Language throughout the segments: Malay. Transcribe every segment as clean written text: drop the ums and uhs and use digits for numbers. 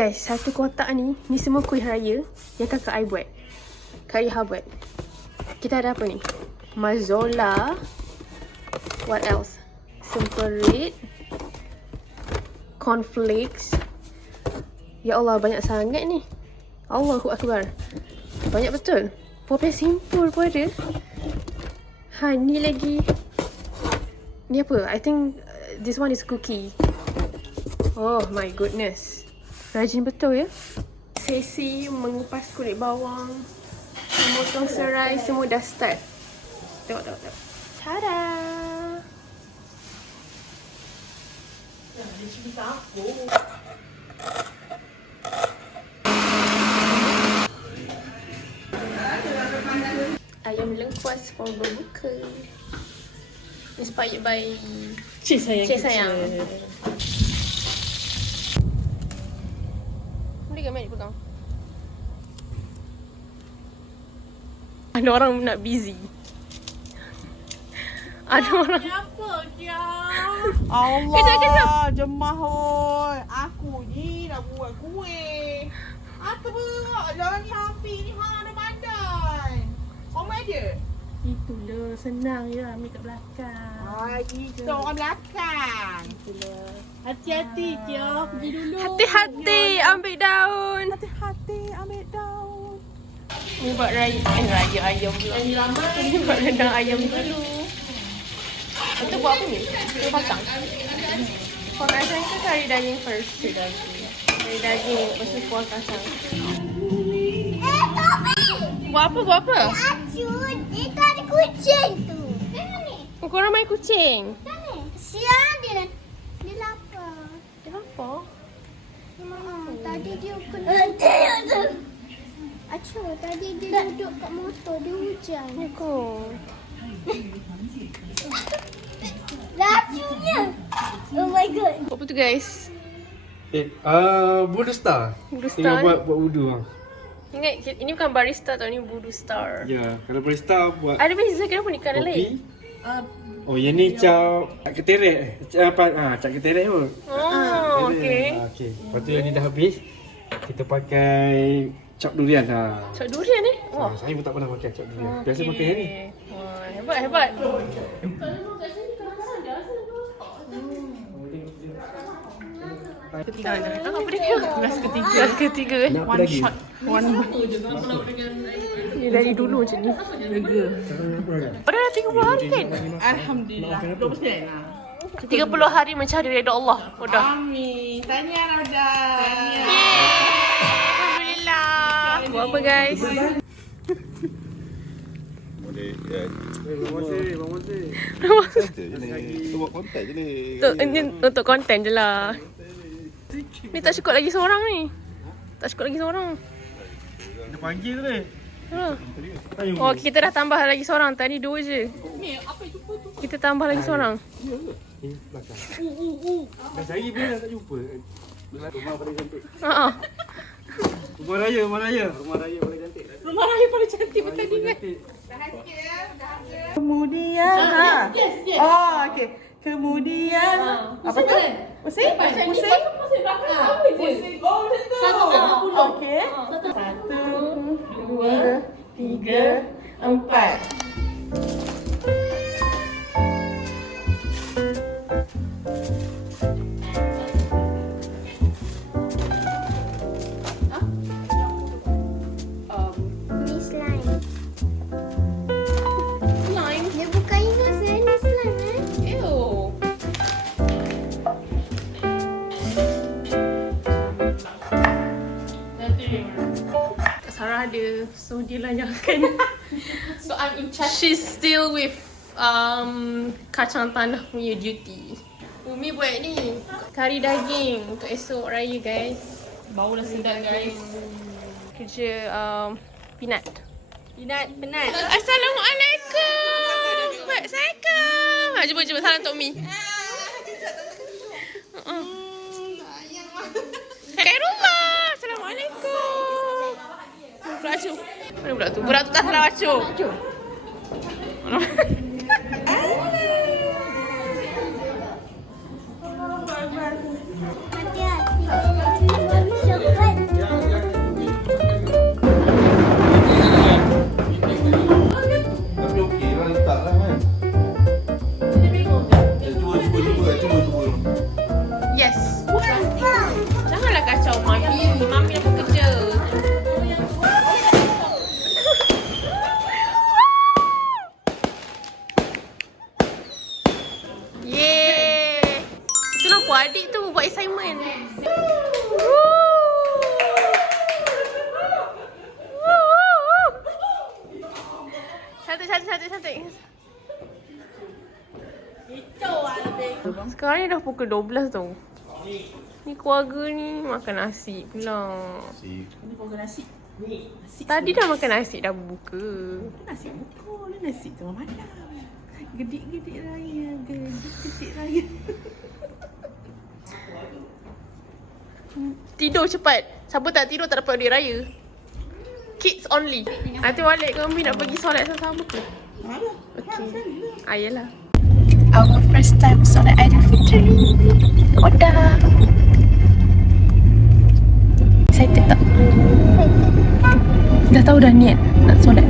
guys, satu kotak ni semua kuih raya yang kakak I buat. Kak Iha buat. Kita ada apa ni? Mazola. What else? Semperit. Cornflakes. Ya Allah, banyak sangat ni. Allahu Akbar. Banyak betul. Popnya simple pun ada. Ha, ni lagi. Ni apa? I think this one is cookie. Oh my goodness. Rajin betul ya. Sesi mengupas kulit bawang, memotong serai, semua dah start. Tengok. Tada! Ayam lengkuas for berbuka. Inspired by Cik sayang. Boleh ke Mat pegang? Ada orang nak busy. Ada orang. Apa dia? Allah, jemah oi. Aku ni nak buat kuih. Apa pula? Jangan ni hampir ni ada pandai. Kamu ada? Itulah, senang je ambil kat belakang. Kita orang belakang. Itulah. Hati-hati je, pergi dulu. Hati-hati ambil daun. Hati-hati ambil daun. Ni buat raya ayam pula. Yang ramai. Ni buat rendang ayam dulu. Kita buat apa ni? Kita patang. Kuah kacang ke kari daging first? Kari daging, lepas tu kuah kacang. Buat apa? Asyik, itu ada kucing tu. Mana ni? Korang main kucing? Mana? Siang dia lapar. Kenapa? Tadi dia kena. Acuh, tadi dia duduk kat motor, dia hujan. Aku. Lajunya. Oh my god. Apa tu guys? Voodoo Star. Voodoo Tengah Star? buat voodoo lah. Ingat, ini bukan barista tau, ni Voodoo Star. Ya, kalau Voodoo Star buat Ada beza kenapa ni kan lain? kopi. Oh, yang ni cap keterek. Cap keterek pun. Oh, okey. Okey. Lepas tu yang ni dah habis, kita pakai cap durian. Cak durian ni? Wah. Saya pun tak pernah pakai cap durian. Biasa pakai yang ni. Wah, hebat. Ketiga je. Tak apa dia. Kelas ketiga. Nak apa lagi? Dia dari dulu macam ni. Lega. Dah 30 hari kan? Alhamdulillah. 20% lah. 30 hari mencari redha Allah. Udah. Amin. Tahniah Rauda. Alhamdulillah. Buat apa guys? Boleh ya. Bang Masih. Kita buat konten je ni. Untuk konten je lah. Ni tak cukup lagi seorang ni. Tak cukup lagi seorang. Dia panggil tu ni. Ha. Oh, kita dah tambah lagi seorang. Tadi 2 je. Kita tambah lagi seorang. Ni belakang. Dah cari pun dah tak jumpa. Rumah paling cantik. Ha. Rumah raya. Rumah raya paling cantik. Rumah raya paling cantik betul ni. Kemudian Oh, okey. Kemudian apa tu? Pusing? Pusing? Oh, betul. Okey. 1, 2, 3, 4. Ni slime. Slime? Dia bukan innocent, ni slime Ew. Sarah ada, so dia lah yang akan. So I'm in charge. She's still with kacang tanah punya duty. Umi buat ni kari daging untuk esok raya guys. Bau dah sedap guys. Kerja Pinat. Penat. Assalamualaikum. Waalaikumsalam. Jumpa salam untuk Umi. Kat rumah. Assalamualaikum. Budak acuh. Mana budak tu? Budak tu tak salam acuh. Hati-hati. Puan adik tu buat assignment. Cantik. Sekarang ni dah pukul 12 tau. Ni keluarga ni makan nasi pula. Si Ini program nasi. Ni nasi. Tadi dah makan nasi dah buka. Nasi buka ni nasi tengah malam. Gedik-gedik raya, gedik-gedik raya. Tidur cepat. Siapa tak tidur tak dapat duit raya. Kids only. Nanti balik kami nak pergi solat sama-sama ke? Okay. Ayalah. Our first time solat Aidilfitri. Odah. Excited tak? Dah tahu dah niat nak solat?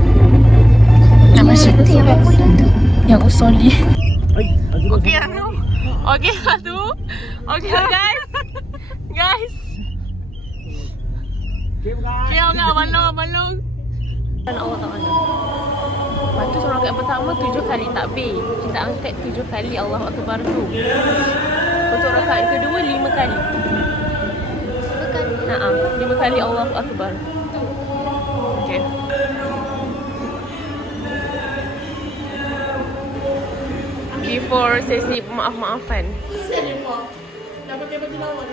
Nak masjid tu yang muda tu. Yang usoli. Okay Anu. Okay satu. Okay guys. Guys. Okay Allah balong. Allah Ta'ala. Lepas tu surah rakaat pertama 7 kali takbir. Kita angkat 7 kali Allahu Akbar tu. Untuk rakaat kedua 5 kali. Naam, 5 kali Allahu Akbar. Okay. Before sesi maaf-maafan. Dah pakai baju lawan.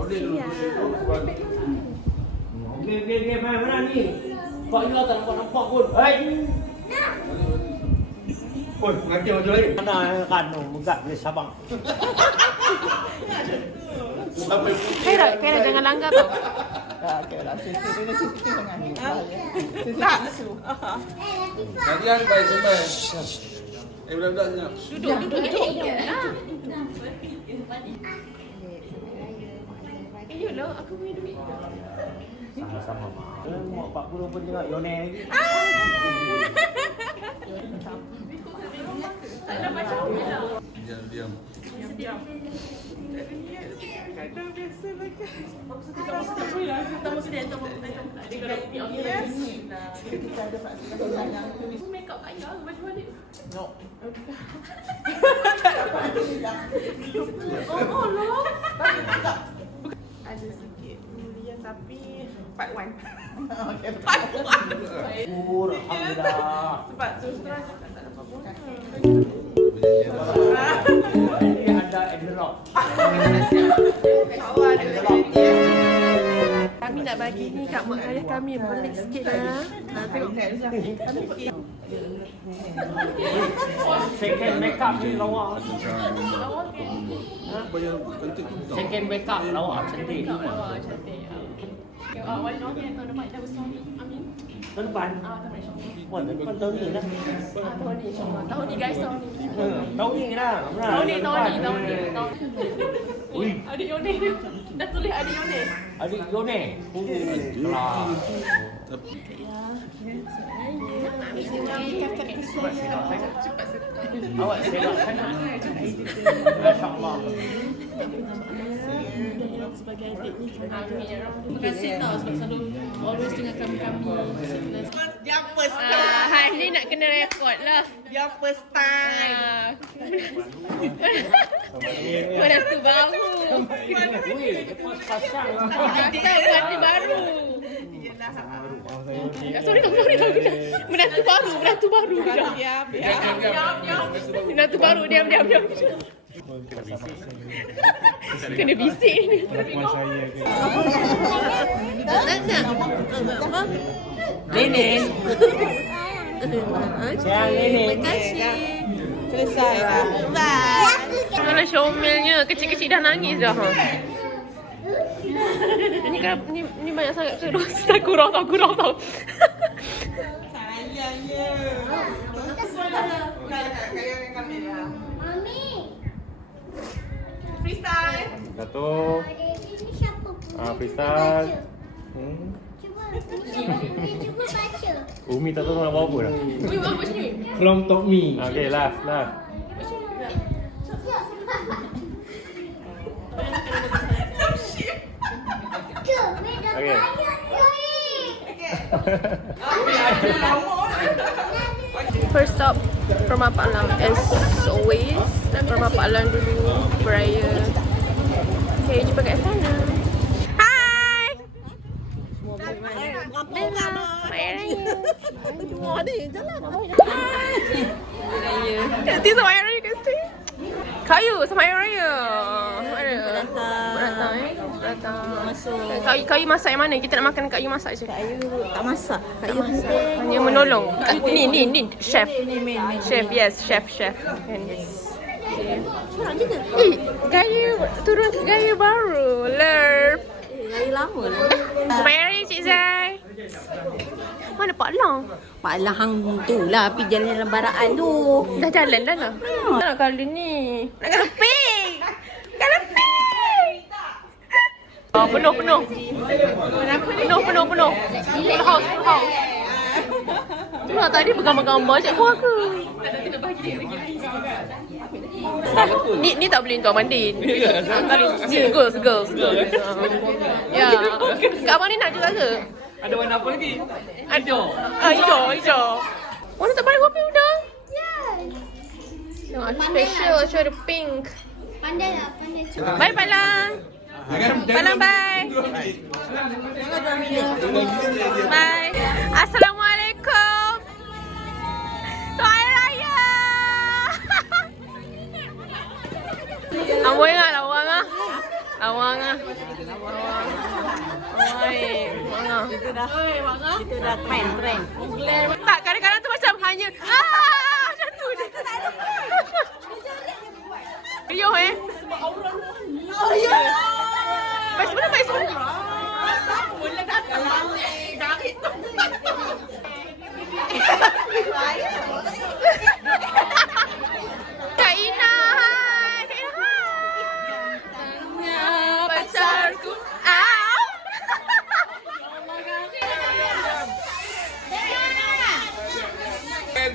Okey, mana ni? Pak Ila tak nampak pun. Hei. Oi, ngaji macam lain. Mana kan megak boleh Sabang. Khairah jangan langgar tau. Nanti kan baik semai. Budak-budak senyap. Duduk. Yolah, aku punya duit. Sama-sama mak. Mak 40 pun tengok Yone lagi. Tak ada macam mana. Diam. Kadang biasa lah kan. Tak mesti dia tak dia kalau pergi orang lagi. Kita ada paksa yang tulis. Make up ayah baju balik. No. Oh loh. Ada sikit mulia tapi part 1. Okay, Alhamdulillah. sebab tu setelah cakap tak dapat buat. Dia ada envelope. InsyaAllah ada lagi. Kami nak bagi ni kat mak ayah kami pelik sikit lah. Tengok kan kami pergi. Second makeup ni lawa. Bayar kentut tu tak. Second makeup lawa cantik. Cantik. Awal ni tahun depan dah besar ni. Amin. Tahun depan. Tahun insyaAllah. Wah, depan tahun ni dah. Tahun ni insyaAllah. Tahun ni guys, tahun ni. Tahun ni dah. Tahun ni. Ui. Adik Yone. Dah tulis adik Yone. Adik Yone. Kelas. Awak sedap sangat. Masya-Allah. Sebagai adik ni terima kasih tau sebab selalu always dengarkan kami. Dia first Hai ni nak kena rekod lah. Dia first time. Menantu baru. Ui, lepas pasang. Asal menantu baru. Sorry. Menantu baru. Diam. Menantu baru diam. Kena bisik ni. Nenek. Sayang nenek. Selesai dah. Bye. Kalau Syomelnya kecil-kecil dah nangis dah. Ni banyak sangat terus. Dah kurang tau. Sayangnya. Kalian kamera. Mami. Freestyle. Jatuh. Ini siapa pun? Freestyle. Cuba baca. Umi tak tahu nak buat apa dah. Ui, buat macam ni. From Top Me. Okey, last. Cuba, Okay. banyak. Okay. First stop Rumah Pak Lang. As always, Rumah Pak Lang dulu beraya. Okay, jumpa kat sana. Hai! Bella, Raya Raya. Nanti sama Raya Raya kat situ. Kayu sama Raya Raya. Beratang Beratang. Kayu masak yang mana? Kita nak makan kayu masak je. Kayu tak masak. Kayu Hanya menolong. Ni chef. Chef, yes, chef. Yes. Okay. Gaya turun gaya baru. Lerp. Kayu lama lah. Mary, Cik Zai. Mana Pak Lang? Pak Lahang tu lah, pergi jalan lembaraan tu. Dah jalan dah lah. Nak kali ni. Nak kena pink. Kena pink. Oh, penuh. Penuh. Full house. Tu lah tadi bergambar-gambar je keluarga. Ni tak boleh untuk Amandin. Ni girls. Ya. Kak Amandin nak juga ke? Ada warna apa lagi? Ada. Hijau. Warna tak balik kopi udah. No, aku special. Show the pink. Pandai lah. Bye Palang. Palang bye. Bye. Assalamualaikum. Selamat Raya. Amboi ngah lawang ah. Kita dah trend. Tak, kadang-kadang tu macam hanya macam tu je. Yo Baik sebenarnya. Mula datang dari tu. Kak Ina, hai. Pacarku.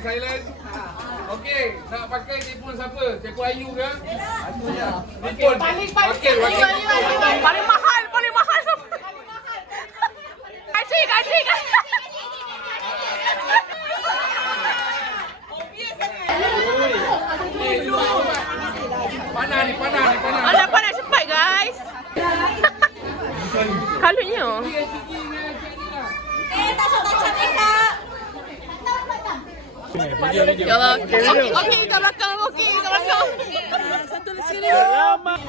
Silent. Okey, nak pakai telefon siapa? Cikgu Ayu ke? Telefon. Paling mahal. Gaji. Panah cepat guys. Kalutnya. Ya Allah. Okey, kat belakang. Satu di sini. Lama.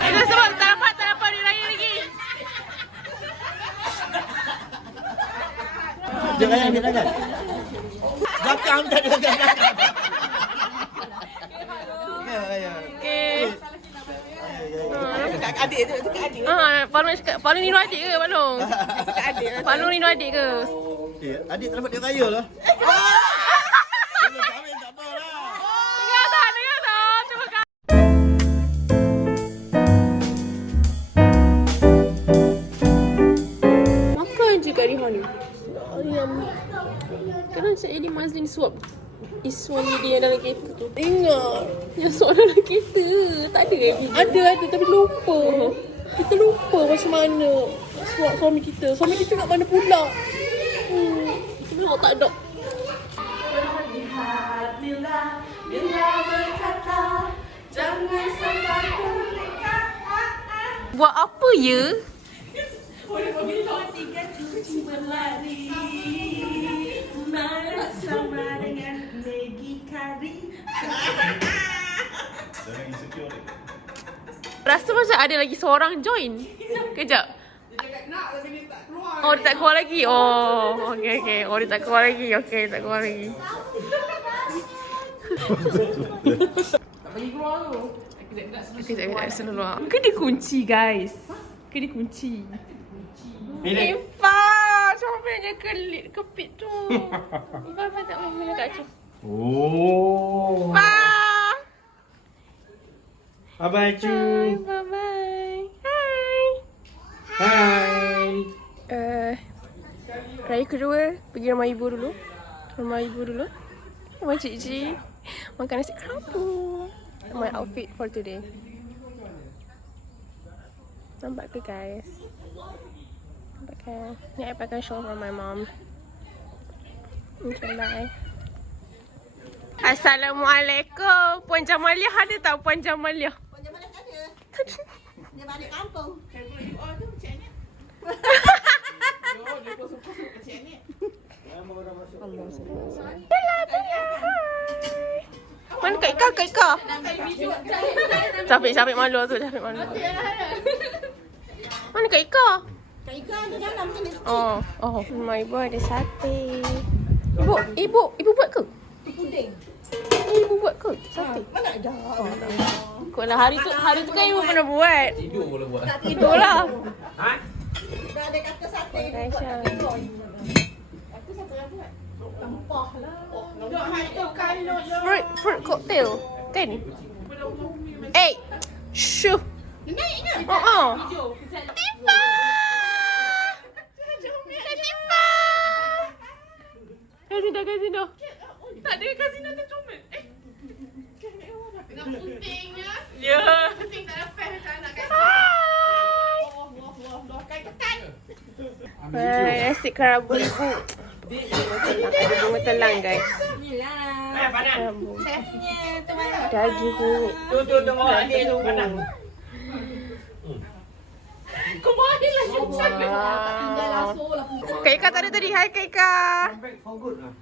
Ada sebab tak dapat di raya lagi. Jangan. Belakang tak ada. Okey. Adik tu, dekat adik. Palung ni adik ke Palung? Palung ni adik ke? Adik tak dapat dia raya lah. Belum kahwin tak apa lah. Dengar tak? Cuba kau. Makan je kat Rihan ni. Ayam. Kenapa Cik Eli Mazlin suap suami dia yang dalam kereta tu? Tengok. Yang suap dalam kereta. Tak ada lagi. Ada tapi lupa. Kita lupa macam mana suap suami kita. Suami kita kat mana pula? Tengok tak ada. Buat apa ya? Rasa macam ada lagi seorang join. Kejap. Oh, dia tak keluar lagi. Oh, okey. Oh, dia tak keluar lagi. Okey, tak keluar lagi. Kejap, sana luar. Ke dia kunci, guys? Ke dia kunci? Ifah! Cuma punya kepit tu. Ifah tak main kat tu. Oh. Ifah! Bye cu. Bye. Hai. Raya kedua pergi rumah ibu dulu. Rumah Cik Ji. Makan nasi kerabu. my outfit for today. Nampak ke guys? Nampak kan? Ni I pakai shawl from my mom. Okay, bye. Assalamualaikum. Puan Jamaliah ada tak Puan Jamaliah? Puan Jamaliah ada. Dia balik kampung. Mana Kak Ika? Kak Ika? Capek malu tu, capek malu. Mana Kak Ika? Kak Ika ada dalam sini. Oh, rumah ibu ada sate. Ibu buat ke? Puding. Ibu buat ke sate? Mana ada? Kau lah hari tu kan ibu pernah buat. Tidur boleh buat. Tidur lah. Dah ada kata sate ibu buat Aisyah. tak boy. Aku siapa yang buat? Tempah lah. Duk hantu kalut lah. Fruit cocktail. Kan? Shoo. Naik ke? Tifa! Tifa! Kasino. Tak ada kasino tercomel. Tengah putingnya. Ya. Puting tak ada fair macam nak kan. Wah. Kain tekan. Nasi kerabu ibu. Ada bunga telang guys. Kerabu. Chefnya tu mana? Daging kunyit. Tu tengok adik tu kadang. Kau mana lah macam Wow. Kak Ika tak ada tadi. Hai Kak Ika. For good lah.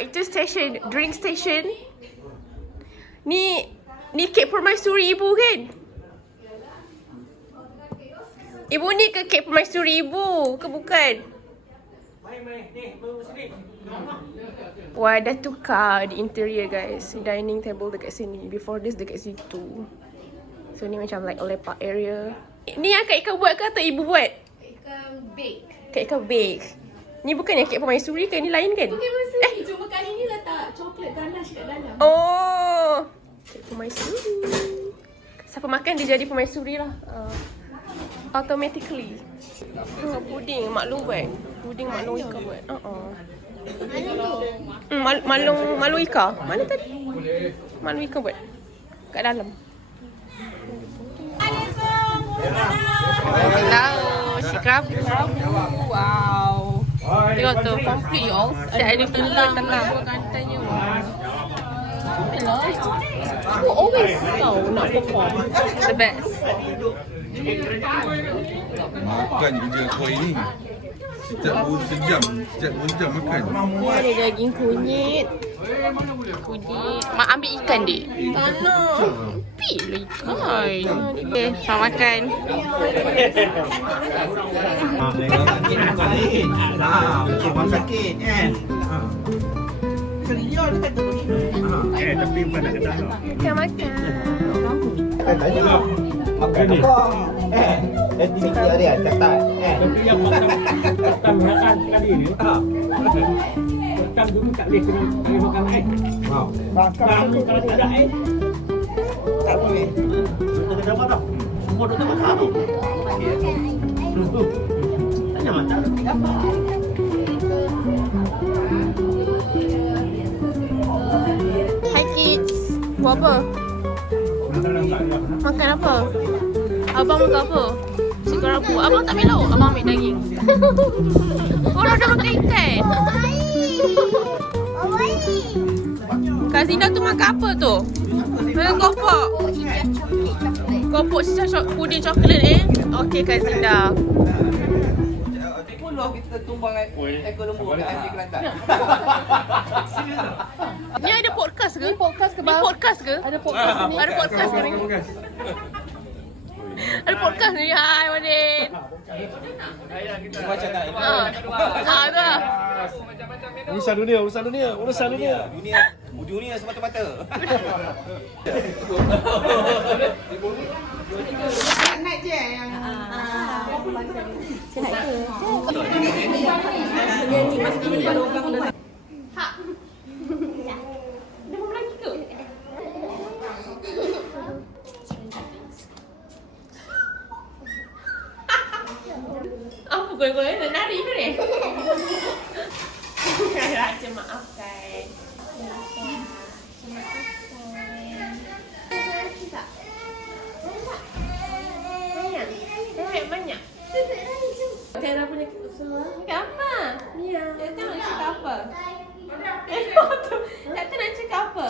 Itu station, drink station. Ni kek permaisuri ibu kan? Ibu ni ke kek permaisuri ibu ke bukan? Ni baru sini. Wah, dah tukar di interior guys. Dining table dekat sini. Before this dekat situ. So ni macam like lepak area. Ni yang Kak Ika buat ke atau ibu buat? Kak Ika bake. Ni bukan yang kek permaisuri ke? Ni lain kan? Cuma kali ni letak coklat ganache kat dalam. Oh, kek permaisuri. Siapa makan dia jadi permaisuri lah. Automatically. Puding Mak Long buat. Puding Mak Long Ika buat. Mak Long Ika. Mana tadi? Mak Long Ika buat. Kat dalam. Hello, si kerabu. Wow. Tengok tu. Complete y'all. Ada telang. Kantanya. Hello. Aku always tahu nak perform. The best. Bukan kerja kau ini. Setiap sejam makan. Ni ada daging kunyit. Mak ambil ikan dek. Tak nak. Ambil lah ikan. Okay, selamat makan. Orang sakit kan. Kerja dia kata begini. Tapi bukan nak kena. Kita makan. Makan apa? Aktiviti harian catat. Tapi yang makan sekali ni. Makan dulu tak boleh kena makan air. Makan kalau tak ada air. Tak boleh. Kita kena apa dah? Semua doktor makan tu. Tanya macam apa? Hi kids. Buat apa? Makan apa? Abang makan apa? Si kerabu. Abang tak ambil lauk. Abang ambil daging. Korang dah makan ikan. Kak Zina tu makan apa tu? Makan kopok. Kopok sisa puding coklat Okey Kak Zina. Kita tumbang ekor lembu kat anjing Kelantan. Ni ada podcast ke? Ni podcast ke? Ada podcast ni. Ada podcast ni. Ada podcast ni. Hai Wadin. Macam tak? Tu lah. Urusan dunia. Dunia semata-mata. Naik je yang Apa goi-goi nak nari ke ni? Raja maafkan. Maafkan. banyak. Cara punya semua. Cakap apa? Mia. Kata nak cakap apa? Kata nak cakap apa?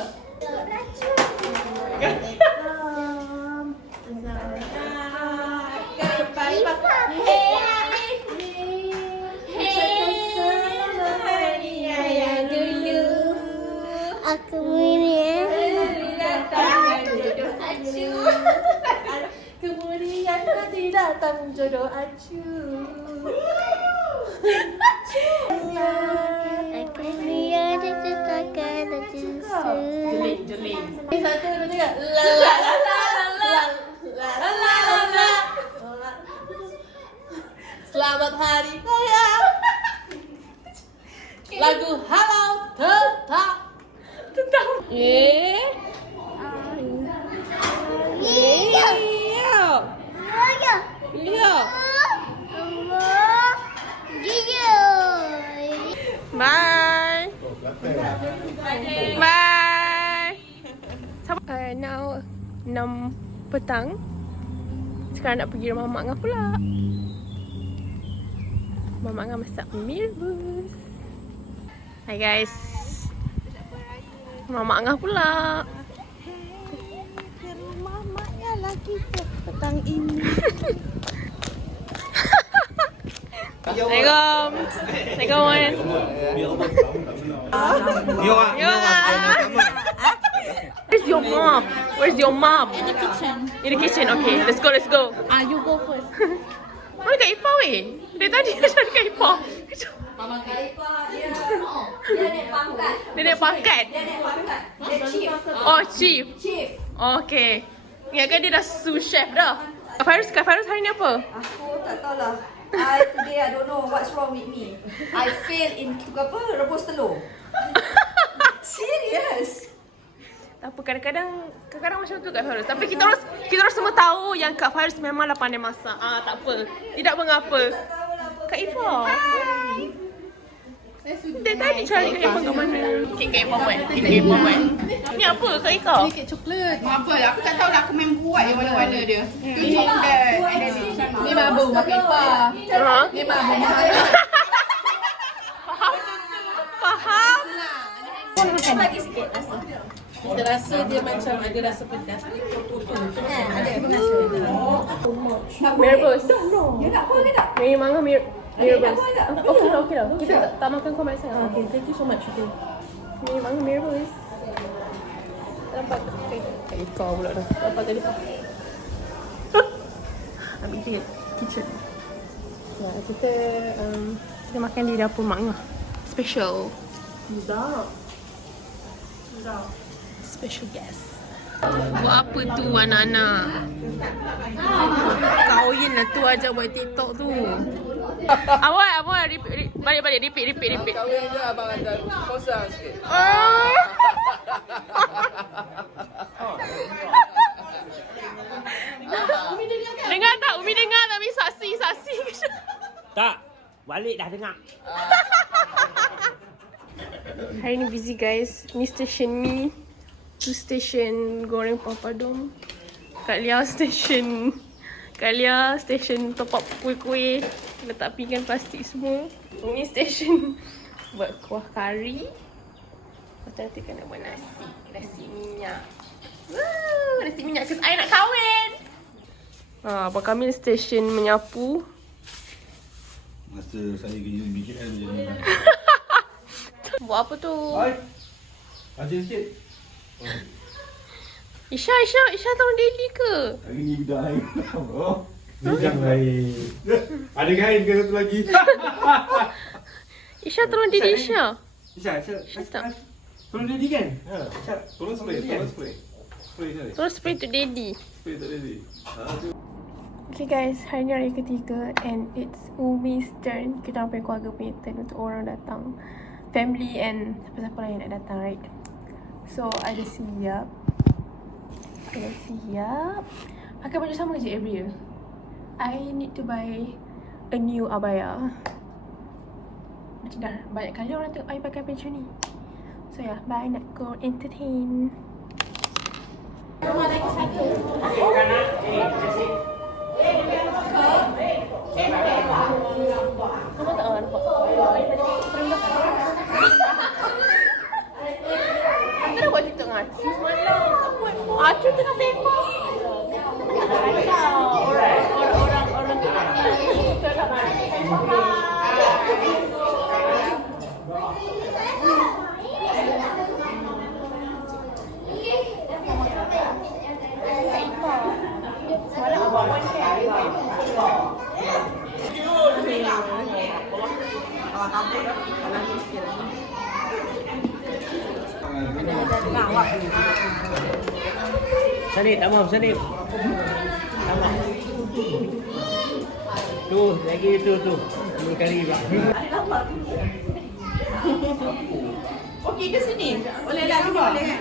Aku punya. Kemudian nanti datang jodoh acu. Aku punya diciptakan dan susu. Jeling. Satu, dua, tiga. La la la la la la la la la la. Selamat hari raya. Lagu Halo Tetap. Iya. Iya. Iya. Allah. Dia. Bye. Bye. Now 6 petang. Sekarang nak pergi rumah mak Angah pula. Mak Angah masak mie rebus. Hai guys. Rumah mak Angah pula. Ke rumah maknya lah kita petang ini. Assalamualaikum. Assalamualaikum Wan. Where's your mom? Where's your mom? In the kitchen. In the kitchen. Okay, let's go, let's go. You go first. Mana dekat Ipah weh? Dari tadi macam dekat Ipah. Dia naik pangkat. Oh, chief. Okay. Ingatkan dia dah sous chef dah. Kak Fairuz hari ni apa? Aku tak tahulah. Today I don't know what's wrong with me. I fail in rebus telur. Serious? Tak apa, kadang-kadang macam tu Kak Fairuz. Tapi kita orang semua tahu yang Kak Fairuz memanglah pandai masak. Tak apa. Tidak mengapa. Kak Ifah. Dia tadi cari Kak Ifah kat mana? Kek Kak Ifah buat. Kek Kak Ifah buat. Ni apa Kak Ifah? Kek coklat. Apa lah, aku tak tahu lah aku main buat yang mana-mana dia. Ni babu makan ipar. Ha? Ni babu makan. Faham? Bagi sikit rasa. Kita rasa dia macam ada rasa pedas. Ada pedas. Mie rebus. You nak apa ke tak? Mie mangga mie rebus. Okey lah. Kita tak makan kau banyak sangat. Okay, thank you so much. Okay. Mie mangga mie rebus. Dapat Kak Ifah pula dah. Dapat tadi Pak. Ambil sikit kitchen. Ya, kita makan di dapur mak Angah. Special. Sedap. Special guest. Buat apa tu anak-anak? Kahwin lah tu ajak buat TikTok tu. Awal, balik, repeat. Kahwin je abang hantar kosong sikit. Dengar tak? Umi dengar tapi saksi. Tak. Balik dah dengar. Hari ni busy guys. Ni station mi. Tu station goreng papadom. Kak Lia station top up kuih-kuih. Letak pinggan plastik semua. Umi station buat kuah kari. Lepas tu nanti kena buat nasi. Nasi minyak. Nasi minyak cause I nak kahwin. Abang Kamil station menyapu. Masa saya kerja di BKL je. Buat apa tu? Hai. Ajar sikit. Isha tolong daily ke? Hari ni budak lain. Oh. Jangan lain. Ada kain ke satu lagi? Isha tolong daily Isha. Isya. Tak. Tolong dia kan? Ha. Tolong spray. Spray je. Tolong spray to daddy. Spray tak ready. Okay guys, hari ni hari ketiga and it's Umi's turn. Kita orang punya keluarga punya turn untuk orang datang. Family and siapa-siapa lain nak datang, right? So, ada siap. Pakai baju sama je every year. I need to buy a new abaya. Macam dah banyak kali orang tengok I pakai baju ni. So yeah, bye, nak go entertain. Rumah lagi satu. Sanit, Amam, sanit. Amam. Tu, lagi tu. Dua kali bang. Okey ke sini? Boleh lah, sini boleh kan?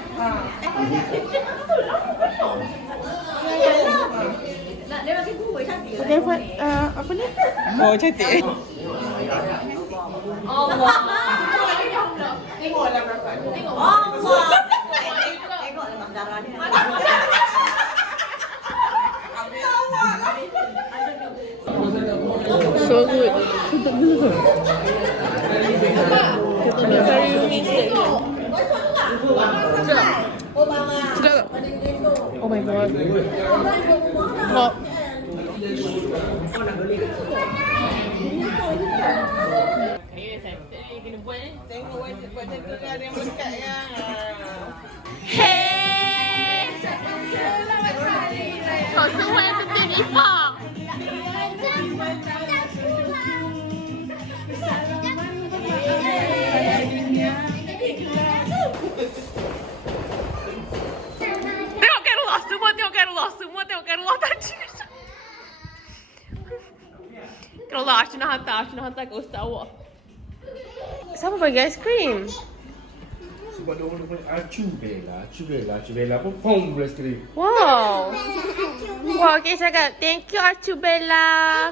Nak dia bagi gua cantik. Dia buat apa ni? Oh, cantik. Allah. Tengoklah kakak. Allah. Tengoklah darah dia. So good. Kita curry umi sikit. Sedap. Sedap. Oh my god. Top. Tengok wajah tu ada yang berkat kan. Hey! Kau semua yang penting Ifah. Tengok Carola, semua tengok Carola tadi. Carola, Ashu nak hantar ke ustaz awak. Siapa bagi aiskrim? Sebab dia orang panggil Acu Bella pun pom belas kali. Wow. Wah, okay cakap thank you Acu Bella.